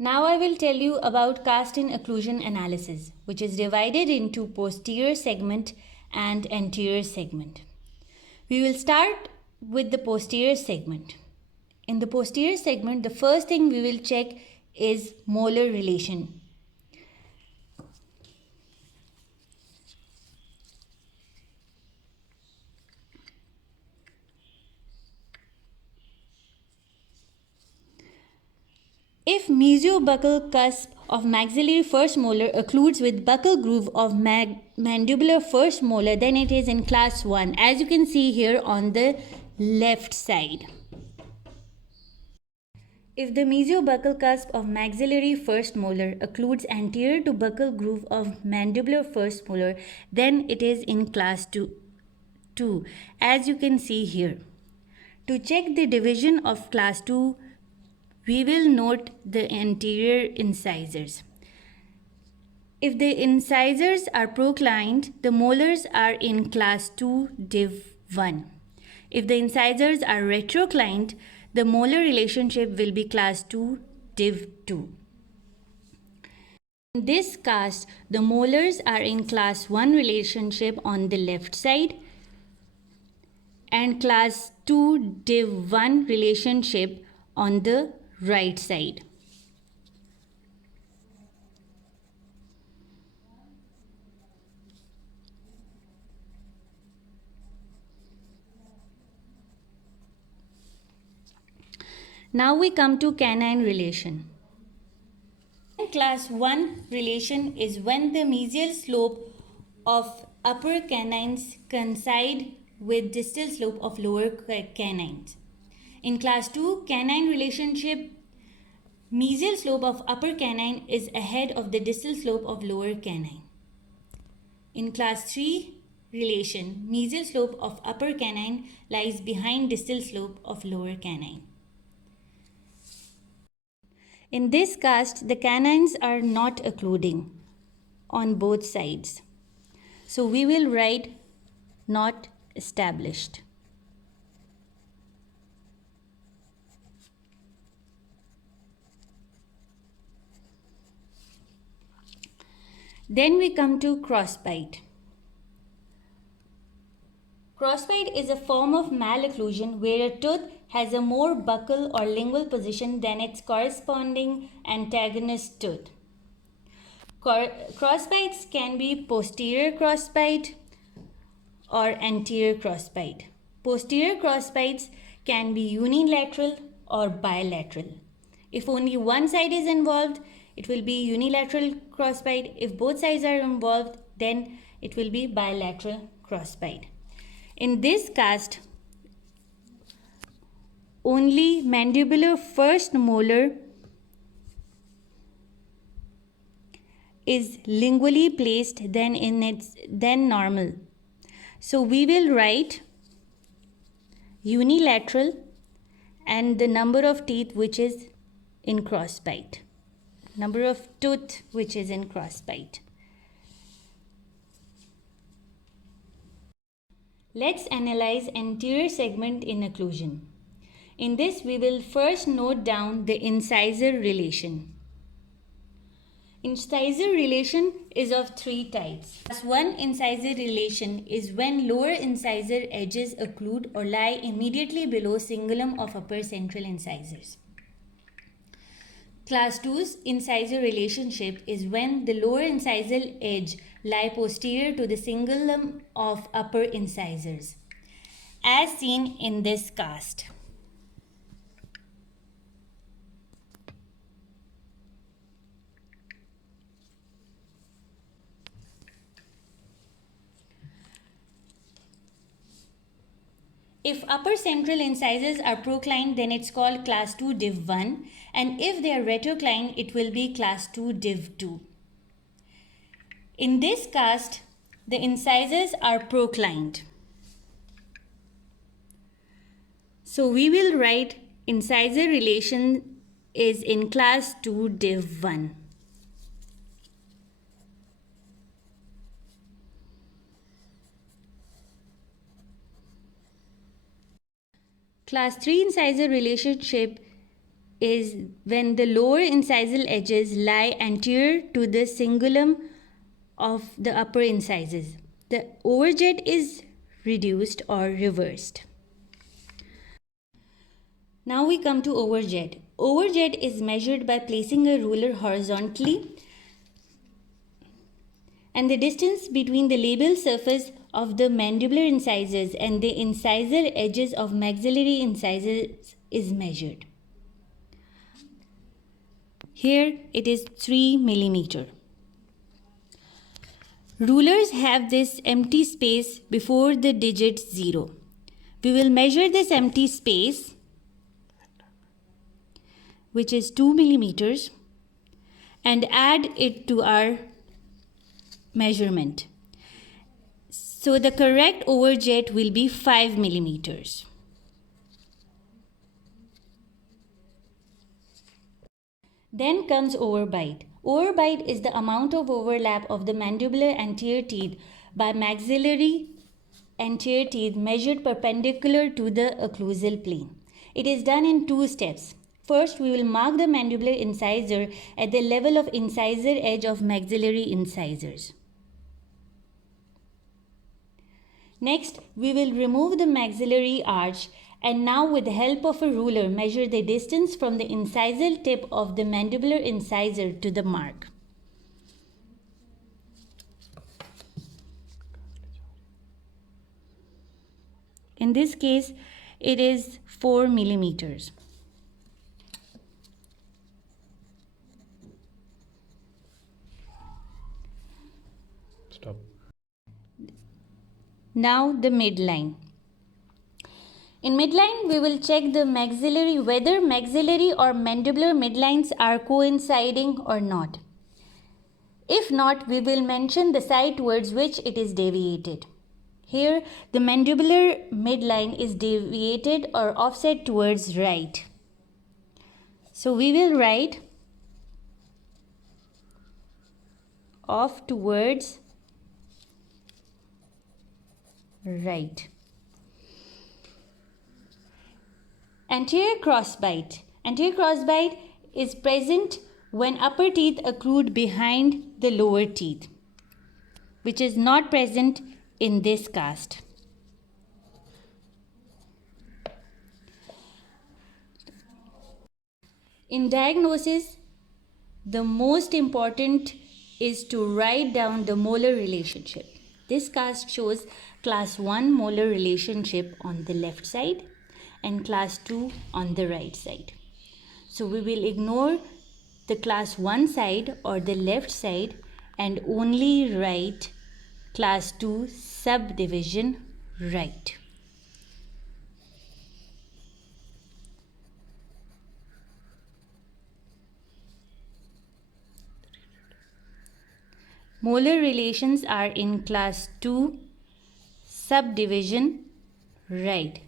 Now I will tell you about cast-in occlusion analysis, which is divided into posterior segment and anterior segment. We will start with the posterior segment. In the posterior segment, the first thing we will check is molar relation. If mesiobuccal cusp of maxillary first molar occludes with buccal groove of mandibular first molar, then it is in class 1, as you can see here on the left side. If the mesiobuccal cusp of maxillary first molar occludes anterior to buccal groove of mandibular first molar, then it is in class 2, as you can see here. To check the division of class 2, we will note the anterior incisors. If the incisors are proclined, the molars are in class 2 div 1. If the incisors are retroclined, the molar relationship will be class 2 div 2. In this cast, the molars are in class 1 relationship on the left side and class 2 div 1 relationship on the right side. Now we come to canine relation. Class 1 relation is when the mesial slope of upper canines coincide with distal slope of lower canines. In class 2 canine relationship, mesial slope of upper canine is ahead of the distal slope of lower canine. In class 3 relation, mesial slope of upper canine lies behind distal slope of lower canine. In this cast, the canines are not occluding on both sides. So we will write not established. Then we come to crossbite. Crossbite is a form of malocclusion where a tooth has a more buccal or lingual position than its corresponding antagonist tooth. Crossbites can be posterior crossbite or anterior crossbite. Posterior crossbites can be unilateral or bilateral. If only one side is involved, it will be unilateral crossbite. If both sides are involved, then it will be bilateral crossbite. In this cast, only mandibular first molar is lingually placed than normal. So we will write unilateral and the number of teeth which is in crossbite. Number of tooth which is in crossbite. Let's analyze anterior segment in occlusion. In this, we will first note down the incisor relation. Incisor relation is of three types. Class 1 incisor relation is when lower incisor edges occlude or lie immediately below cingulum of upper central incisors. Class 2's incisor relationship is when the lower incisal edge lie posterior to the cingulum of upper incisors, as seen in this cast. If upper central incisors are proclined, then it's called class 2 div 1, and if they are retroclined, it will be class 2 div 2. In this cast, the incisors are proclined. So we will write incisor relation is in class 2 div 1. Class 3 incisor relationship is when the lower incisal edges lie anterior to the cingulum of the upper incisors. The overjet is reduced or reversed. Now we come to overjet. Overjet is measured by placing a ruler horizontally and the distance between the labial surface of the mandibular incisors and the incisor edges of maxillary incisors is measured. Here it is 3 millimeter. Rulers have this empty space before the digit 0. We will measure this empty space, which is 2 millimeters, and add it to our measurement. So the correct overjet will be 5 millimeters. Then comes overbite. Overbite is the amount of overlap of the mandibular anterior teeth by maxillary anterior teeth measured perpendicular to the occlusal plane. It is done in 2 steps. First, we will mark the mandibular incisor at the level of incisor edge of maxillary incisors. Next, we will remove the maxillary arch and now with the help of a ruler measure the distance from the incisal tip of the mandibular incisor to the mark. In this case, it is 4 millimeters. Stop. Now the midline. In midline, we will check the maxillary whether maxillary or mandibular midlines are coinciding or not. If not, we will mention the side towards which it is deviated. Here, the mandibular midline is deviated or offset towards right. So we will write off towards right. Anterior crossbite. Anterior crossbite is present when upper teeth occlude behind the lower teeth, which is not present in this cast. In diagnosis, the most important is to write down the molar relationship. This cast shows class 1 molar relationship on the left side and class 2 on the right side. So we will ignore the class 1 side or the left side and only write class 2 subdivision right. Molar relations are in class 2 subdivision right.